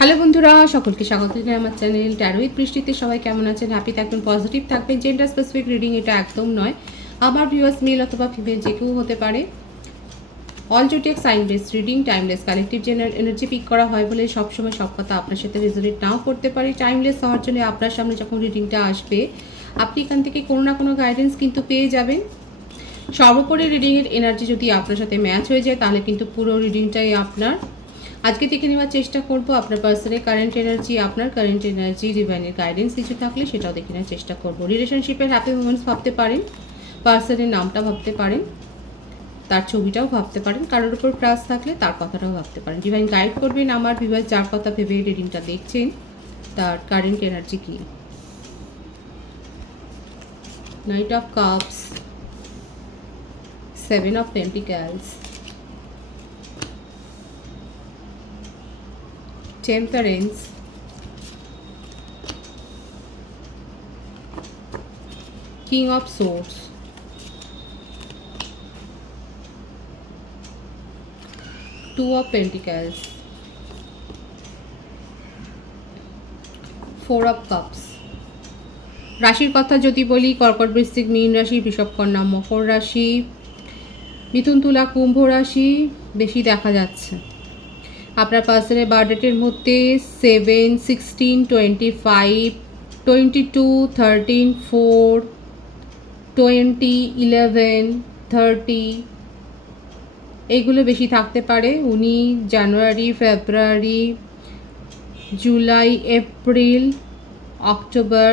Hello বন্ধুরা, সকলকে স্বাগত জানাই আমার চ্যানেল ট্যারোইক বৃষ্টিতে সবাই কেমন আছেন? হ্যাপি থাকবেন পজিটিভ থাকবেন। জেন্ডার স্পেসিফিক রিডিং এটা একদম নয়। আমার ভিউয়ার্স মেল অথবা ফিমেল যে কেউ হতে পারে। All zodiac sign base reading timeless collective general energy pick করা হয় বলে সবসময় সব কথা আপনার সাথে রেজোনেট নাও করতে পারে। টাইমলেস হওয়ার জন্য আপনার সামনে যখন রিডিংটা আসবে, আপনি এখান থেকে কোনো না কোনো গাইডেন্স কিন্তু পেয়ে যাবেন। সর্বোপরি রিডিংয়ের এনার্জি যদি আপনার সাথে ম্যাচ হয়ে যায়, তাহলে কিন্তু পুরো রিডিংটাই আপনার আজকে থেকে নেওয়ার চেষ্টা করব আপনার পার্সনের কারেন্ট এনার্জি আপনার কারেন্ট এনার্জি ডিভাইনের গাইডেন্স কিছু থাকলে সেটাও দেখে নেওয়ার চেষ্টা করব। রিলেশনশিপের হ্যাপি মোমেন্টস ভাবতে পারেন পার্সনের নামটা ভাবতে পারেন, তার ছবিটাও ভাবতে পারেন, কারোর উপর ক্রাশ থাকলে তার কথাটাও ভাবতে পারেন। ডিভাইন গাইড করবেন আমার বিভাগ যার কথা ভেবে রিডিংটা দেখছেন, তার current energy key? Knight of cups seven of pentacles temperance king of swords. Two of pentacles. Four of cups. রাশির কথা যদি বলি, কর্কট, বৃশ্চিক, মীন রাশি বিষবকন্যা মকর রাশি, মিথুন, তুলা, কুম্ভ রাশি, বেশি দেখা যাচ্ছে। আপনার পার্সনের বার্থডেটের মধ্যে seven sixteen twenty five twenty two thirteen four twenty eleven thirty এইগুলো বেশি থাকতে পারে। উনি January, February, July, April, October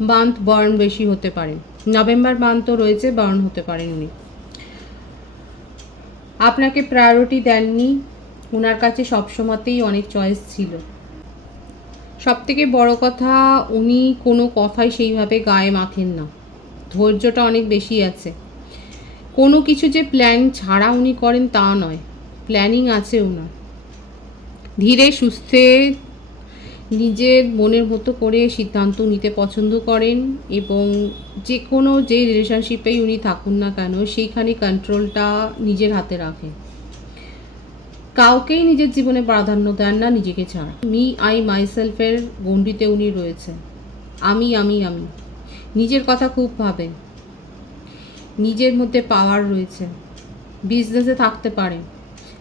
month born বেশি হতে পারে। নভেম্বর মান্থও রয়েছে বার্ন হতে পারেন উনি। আপনাকে প্রায়োরিটি দেননি। ওনার কাছে সবসময়তেই অনেক চয়েস ছিল। সব থেকে বড় কথা, উনি কোনো কথাই সেইভাবে গায়ে মাখেন না। ধৈর্যটা অনেক বেশি আছে। কোনো কিছু যে প্ল্যান ছাড়া উনি করেন তা নয়। প্ল্যানিং আছে ওনার ধীরে সুস্থে নিজের মনের মতো করে সিদ্ধান্ত নিতে পছন্দ করেন এবং যে কোনো যে রিলেশনশিপেই উনি থাকুন না কেন, সেইখানে কন্ট্রোলটা নিজের হাতে রাখেন কাউকেই নিজের জীবনে প্রাধান্য দেন না নিজেকে ছাড়া। মি, আই মাইসেলফের গণ্ডিতে উনি রয়েছেন আমি আমি আমি। নিজের কথা খুব ভাবেন। নিজের মধ্যে পাওয়ার রয়েছে। বিজনেসে থাকতে পারেন।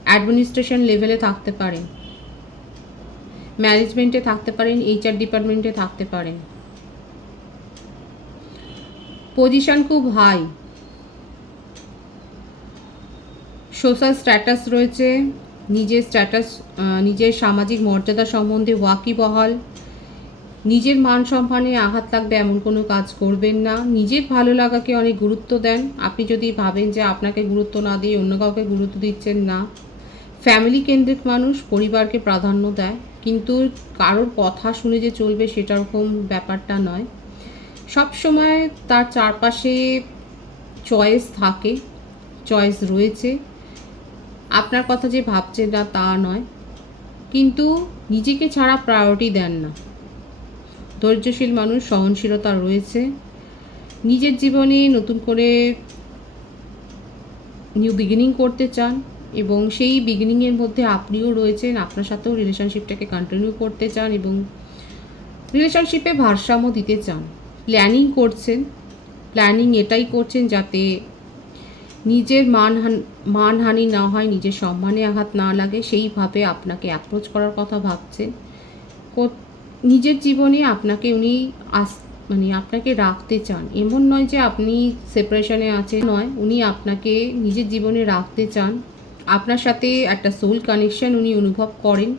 অ্যাডমিনিস্ট্রেশন লেভেলে থাকতে পারেন। ম্যানেজমেন্টে থাকতে পারেন, এইচআর ডিপার্টমেন্টে থাকতে পারেন। পজিশন খুব হাই। সোশ্যাল স্ট্যাটাস রয়েছে, নিজের স্ট্যাটাস নিজের সামাজিক মর্যাদা সম্বন্ধে ওয়াকিবহাল। নিজের মান সম্মানে আঘাত লাগবে এমন কোনো কাজ করবেন না। নিজের ভালো লাগাকে অনেক গুরুত্ব দেন। আপনি যদি ভাবেন যে আপনাকে গুরুত্ব না দিয়ে অন্য কাউকে গুরুত্ব দিচ্ছেন না ফ্যামিলি কেন্দ্রিক মানুষ, পরিবারকে প্রাধান্য দেয়, কিন্তু কারোর কথা শুনে যে চলবে সেটা রকম ব্যাপারটা নয়। সব সময় তার চারপাশে চয়েস থাকে চয়েস রয়েছে। আপনার কথা যে ভাবছে না তা নয়, কিন্তু নিজেকে ছাড়া প্রায়োরিটি দেন না। ধৈর্যশীল মানুষ, সহনশীলতা রয়েছে। নিজের জীবনে নতুন করে নিউ বিগিনিং করতে চান এবং সেই বিগিনিংয়ের মধ্যে আপনিও রয়েছেন, আপনার সাথেও রিলেশনশিপটাকে কন্টিনিউ করতে চান এবং রিলেশনশিপে ভারসাম্য দিতে চান। প্ল্যানিং করছেন প্ল্যানিং এটাই করছেন যাতে নিজের মানহান মানহানি না হয়, নিজের সম্মানে আঘাত না লাগে, সেইভাবে আপনাকে অ্যাপ্রোচ করার কথা ভাবছেন। নিজের জীবনে আপনাকে উনি আস মানে আপনাকে রাখতে চান। এমন নয় যে আপনি সেপারেশনে আছেন, নয়, উনি আপনাকে নিজের জীবনে রাখতে চান। আপনার সাথে একটা সোল কানেকশন উনি অনুভব করেন,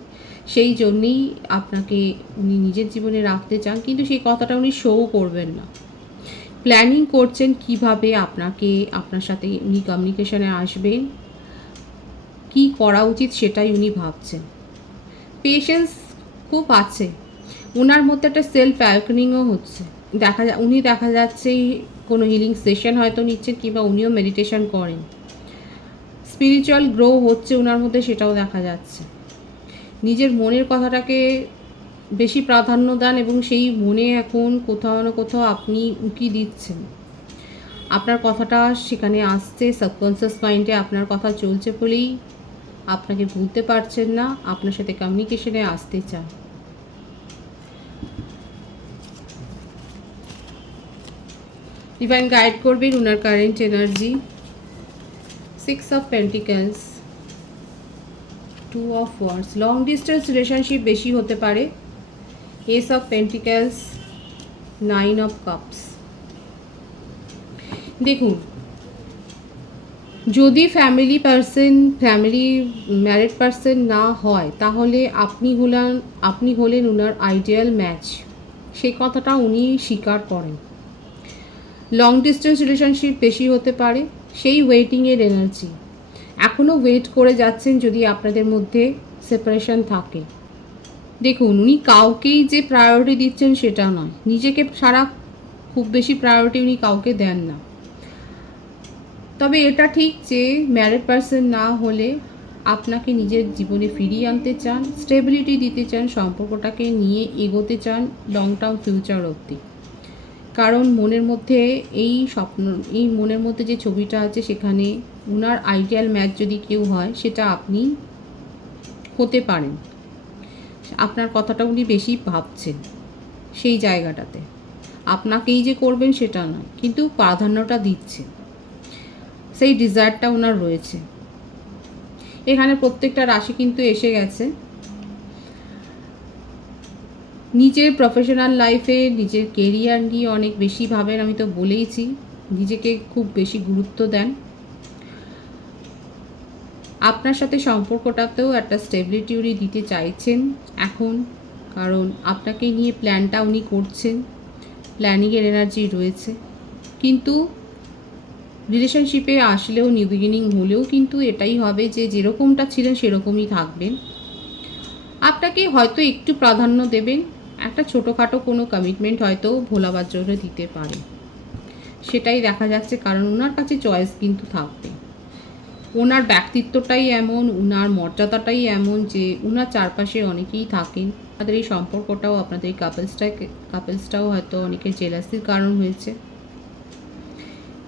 সেই জন্যেই আপনাকে উনি নিজের জীবনে রাখতে চান, কিন্তু সেই কথাটা উনি শোও করবেন না। প্ল্যানিং করছেন কীভাবে আপনাকে, আপনার সাথে উনি কমিউনিকেশনে আসবেন, কি করা উচিত সেটাই উনি ভাবছেন। পেশেন্স খুব আছে ওনার মধ্যে একটা সেলফ অ্যাওয়েকনিংও হচ্ছে। দেখা উনি দেখা যাচ্ছে কোনো হিলিং সেশন হয়তো নিচ্ছেন কিংবা উনিও মেডিটেশন করেন। স্পিরিচুয়াল গ্রো হচ্ছে ওনার মধ্যে সেটাও দেখা যাচ্ছে। নিজের মনের কথাটাকে বেশি প্রাধান্য দেন এবং সেই মনে এখন কোথাও না কোথাও আপনি উঁকি দিচ্ছেন। আপনার কথাটা সেখানে আসছে সাবকনসিয়াস মাইন্ডে আপনার কথা চলছে বলেই আপনাকে ভুলতে পারছেন না, আপনার সাথে কমিউনিকেশনে আসতে চান। ডিভাইন গাইড করবেন উনার current energy six of pentacles two of swords long distance relationship বেশি হতে পারে। Ace of pentacles nine of cups দেখুন, যদি family person family married person না হয়, তাহলে আপনি হলেন আপনি হলেন ওনার আইডিয়াল ম্যাচ সেই কথাটা উনি স্বীকার করেন। লং ডিস্টেন্স রিলেশনশিপ বেশি হতে পারে। সেই ওয়েটিংয়ের এনার্জি এখনও ওয়েট করে যাচ্ছেন যদি আপনাদের মধ্যে সেপারেশন থাকে। দেখুন, উনি কাউকেই যে প্রায়োরিটি দিচ্ছেন সেটা নয়। নিজেকে সারা খুব বেশি প্রায়োরিটি উনি কাউকে দেন না। তবে এটা ঠিক যে ম্যারিড পার্সন না হলে আপনাকে নিজের জীবনে ফিরিয়ে আনতে চান স্টেবিলিটি দিতে চান, সম্পর্কটাকে নিয়ে এগোতে চান লং টার্ম ফিউচার অবধি। কারণ মনের মধ্যে এই স্বপ্ন, এই মনের মধ্যে যে ছবিটা আছে সেখানে ওনার আইডিয়াল ম্যাচ যদি কেউ হয়, সেটা আপনি হতে পারেন। আপনার কথাটা উনি বেশি ভাবছেন সেই জায়গাটাতে। আপনাকেই যে করবেন সেটা নয়, কিন্তু প্রাধান্যটা দিচ্ছে সেই ডিজায়ারটা ওনার রয়েছে। এখানে প্রত্যেকটা রাশি কিন্তু এসে গেছে। নিজের প্রফেশনাল লাইফে নিজের কেরিয়ার নিয়ে অনেক বেশি ভাবেন আমি তো বলেইছি। নিজেকে খুব বেশি গুরুত্ব দেন। আপনার সাথে সম্পর্কটাতেও একটা স্টেবিলিটি উনি দিতে চাইছেন এখন। কারণ আপনাকে নিয়ে প্ল্যানটা উনি করছেন। প্ল্যানিংয়ের এনার্জি রয়েছে। কিন্তু রিলেশনশিপে আসলেও নিউ বিগিনিং হলেও কিন্তু এটাই হবে যে যেরকমটা ছিলেন সেরকমই থাকবেন। আপনাকে হয়তো একটু প্রাধান্য দেবেন। একটা ছোটোখাটো কোনো কমিটমেন্ট হয়তো ভোলাবার জন্য দিতে পারে। সেটাই দেখা যাচ্ছে, কারণ ওনার কাছে চয়েস কিন্তু থাকবে। ওনার ব্যক্তিত্বটাই এমন ওনার মর্যাদাটাই এমন যে ওনার চারপাশে অনেকেই থাকেন। তাদের এই সম্পর্কটাও আপনাদের এই কাপলসটাকে কাপলসটাও হয়তো অনেকের জেলাসির কারণ হয়েছে।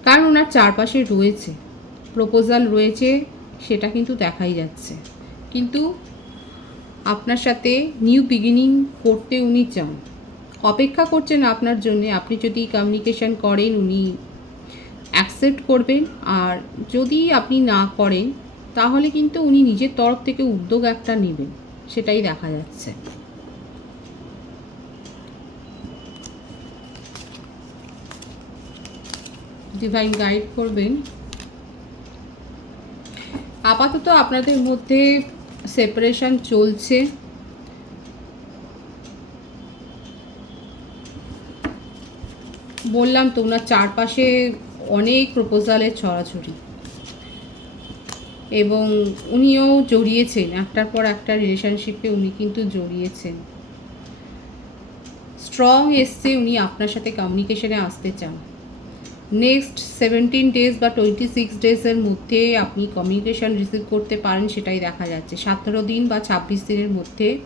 কারণ ওনার চারপাশে রয়েছে প্রপোজাল রয়েছে, সেটা কিন্তু দেখাই যাচ্ছে। কিন্তু আপনার সাথে নিউ বিগিনিং করতে উনি চান। অপেক্ষা করছেন আপনার জন্য। আপনি যদি কমিউনিকেশন করেন, উনি অ্যাকসেপ্ট করবেন। আর যদি আপনি না করেন, তাহলে কিন্তু উনি নিজের তরফ থেকে উদ্যোগ একটা নেবেন। সেটাই দেখা যাচ্ছে। ডিভাইন গাইড করবেন। আপাতত আপনাদের মধ্যে সেপারেশন চলছে। বললাম তো ওনার চারপাশে অনেক প্রপোজালের ছড়াছড়ি। এবং উনিও জড়িয়েছেন, একটার পর একটা রিলেশনশিপে উনি কিন্তু জড়িয়েছেন। স্ট্রং এসছে উনি আপনার সাথে কমিউনিকেশনে আসতে চান। নেক্সট সেভেন্টিন ডেজ বা টোয়েন্টি সিক্স ডেজের মধ্যে আপনি কমিউনিকেশন রিসিভ করতে পারেন, সেটাই দেখা যাচ্ছে। সতেরো দিন বা ছাব্বিশ দিনের মধ্যে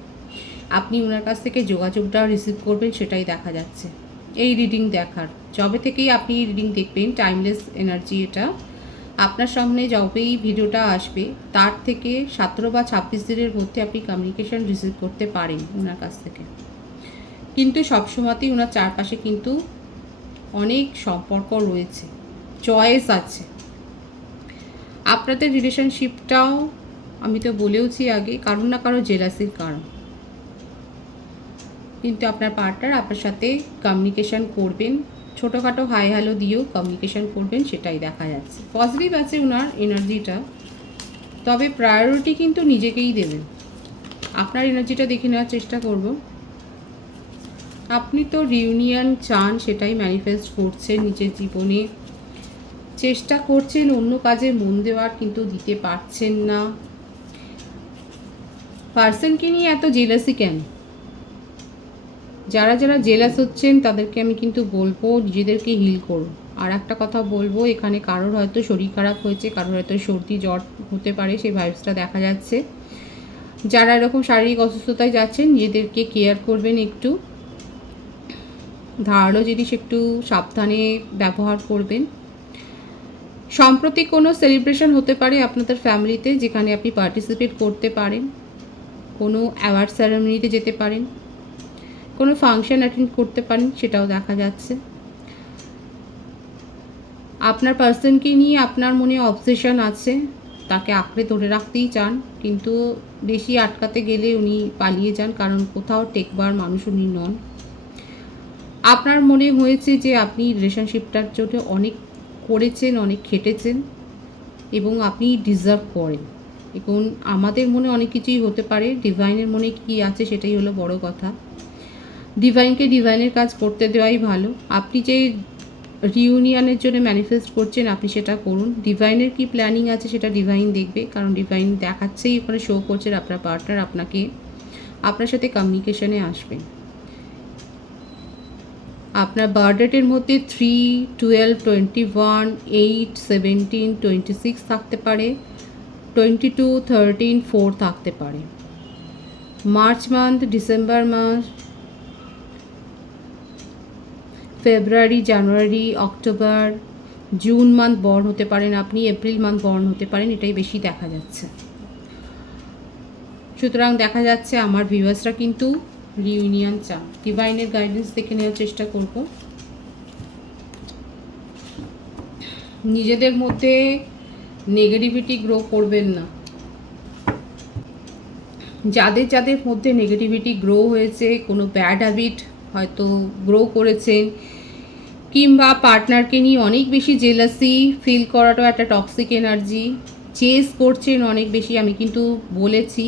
আপনি ওনার কাছ থেকে যোগাযোগটা রিসিভ করবেন, সেটাই দেখা যাচ্ছে। এই রিডিং দেখার। যবে থেকেই আপনি রিডিং দেখবেন টাইমলেস এনার্জি এটা। আপনার সামনে যবেই ভিডিওটা আসবে, তার থেকে সতেরো বা ছাব্বিশ দিনের মধ্যে আপনি কমিউনিকেশন রিসিভ করতে পারেন ওনার কাছ থেকে। কিন্তু সবসময়তেই ওনার চারপাশে কিন্তু অনেক সম্পর্ক রয়েছে চয়েস আছে। আপনাদের রিলেশনশিপটাও আমি তো বলেওছি আগে কারণ না কারও জেলাসির কারণ। কিন্তু আপনার পার্টনার আপনার সাথে কমিউনিকেশান করবেন, ছোটোখাটো হাই হ্যালো দিয়েও কমিউনিকেশান করবেন, সেটাই দেখা যাচ্ছে। পজিটিভ আছে ওনার এনার্জিটা তবে প্রায়োরিটি কিন্তু নিজেকেই দেবেন। আপনার এনার্জিটা দেখে নেওয়ার চেষ্টা করব। আপনি তো রিউনিয়ন চান, সেটাই ম্যানিফেস্ট করছেন নিজের জীবনে। চেষ্টা করছেন অন্য কাজে মন দেওয়ার, কিন্তু দিতে পারছেন না। পার্সনকে নিয়ে এত জেলাসি কেন? যারা যারা জেলাস হচ্ছেন, তাদেরকে আমি কিন্তু বলব, নিজেদেরকে হিল করুন আর একটা কথা বলব, এখানে কারোর হয়তো শরীর খারাপ হয়েছে, কারোর হয়তো সর্দি, জ্বর হতে পারে, সেই ভাইরাসটা দেখা যাচ্ছে। যারা এরকম শারীরিক অসুস্থতায় যাচ্ছেন, নিজেদেরকে কেয়ার করবেন একটু। ধারালো জিনিস একটু সাবধানে ব্যবহার করবেন। সম্প্রতি কোনো সেলিব্রেশন হতে পারে আপনাদের ফ্যামিলিতে যেখানে আপনি পার্টিসিপেট করতে পারেন। কোনো অ্যাওয়ার্ড সেরেমনিতে যেতে পারেন। কোনো ফাংশন অ্যাটেন্ড করতে পারেন, সেটাও দেখা যাচ্ছে। আপনার পার্সনকে নিয়ে আপনার মনে অবসেশন আছে, তাকে আঁকড়ে ধরে রাখতেই চান, কিন্তু বেশি আটকাতে গেলে উনি পালিয়ে যান, কারণ কোথাও টেকবার মানুষ উনি নন। আপনার মনে হয়েছে যে আপনি রিলেশনশিপটার জন্য অনেক করেছেন, অনেক খেটেছেন এবং আপনি ডিজার্ভ করেন? এবং আমাদের মনে অনেক কিছুই হতে পারে ডিভাইনের মনে কি আছে সেটাই হলো বড় কথা। ডিভাইনকে ডিভাইনের কাজ করতে দেওয়াই ভালো। আপনি যে রিউনিয়নের জন্য ম্যানিফেস্ট করছেন, আপনি সেটা করুন। ডিভাইনের কি প্ল্যানিং আছে সেটা ডিভাইন দেখবে, কারণ ডিভাইন দেখাচ্ছেই ওখানে শো করছে আপনার পার্টনার আপনাকে, আপনার সাথে কমিউনিকেশনে আসবেন আপনার বার্থডেটের মধ্যে three twelve twenty one eight seventeen twenty six থাকতে পারে টোয়েন্টি টু থার্টিন ফোর থাকতে পারে। মার্চ মান্থ ডিসেম্বর মাস February January October June month born হতে পারেন আপনি এপ্রিল মান্থ বর্ন হতে পারেন, এটাই বেশি দেখা যাচ্ছে। সুতরাং দেখা যাচ্ছে আমার ভিউয়ার্সরা কিন্তু রিউনিয়ন চান ডিভাইনের গাইডেন্স দেখে নেওয়ার চেষ্টা করব। নিজেদের মধ্যে নেগেটিভিটি গ্রো করবেন না। যাদের যাদের মধ্যে নেগেটিভিটি গ্রো হয়েছে, কোনো ব্যাড হ্যাবিট হয়তো গ্রো করেছেন কিংবা পার্টনারকে নিয়ে অনেক বেশি জেলাসি ফিল করাটাও একটা টক্সিক এনার্জি চেস করছেন অনেক বেশি, আমি কিন্তু বলেছি।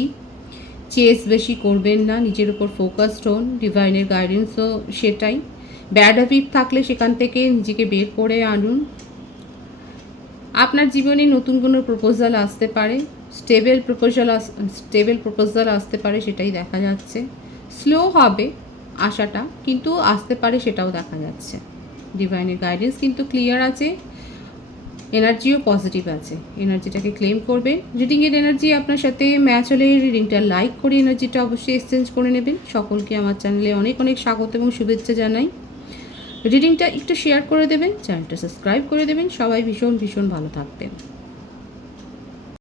চেস বেশি করবেন না, নিজের উপর ফোকাসড হন ডিভাইনের গাইডেন্সও সেটাই। ব্যাড হ্যাবিট থাকলে সেখান থেকে নিজেকে বের করে আনুন। আপনার জীবনে নতুন কোনো প্রপোজাল আসতে পারে স্টেবল প্রপোজাল স্টেবল প্রপোজাল আসতে পারে সেটাই দেখা যাচ্ছে। স্লো হবে আশাটা, কিন্তু আসতে পারে সেটাও দেখা যাচ্ছে। ডিভাইনের গাইডেন্স কিন্তু ক্লিয়ার আছে। এনার্জিও পজিটিভ আছে। এনার্জিটাকে ক্লেম করবেন রিডিংয়ের এনার্জি আপনার সাথে ম্যাচ হলে রিডিংটা লাইক করে এনার্জিটা অবশ্যই এক্সচেঞ্জ করে নেবেন। সকলকে আমার চ্যানেলে অনেক অনেক স্বাগত এবং শুভেচ্ছা জানাই। রিডিংটা একটু শেয়ার করে দেবেন চ্যানেলটা সাবস্ক্রাইব করে দেবেন। সবাই ভীষণ ভীষণ ভালো থাকবেন।